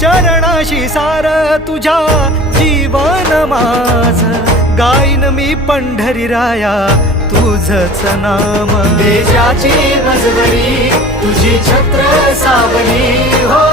चरणाशी सार तुझ्या जीवन माझ गाईन मी पंढरी राया तुझच नाम देशाची मजबरी तुझी छत्र सावली हो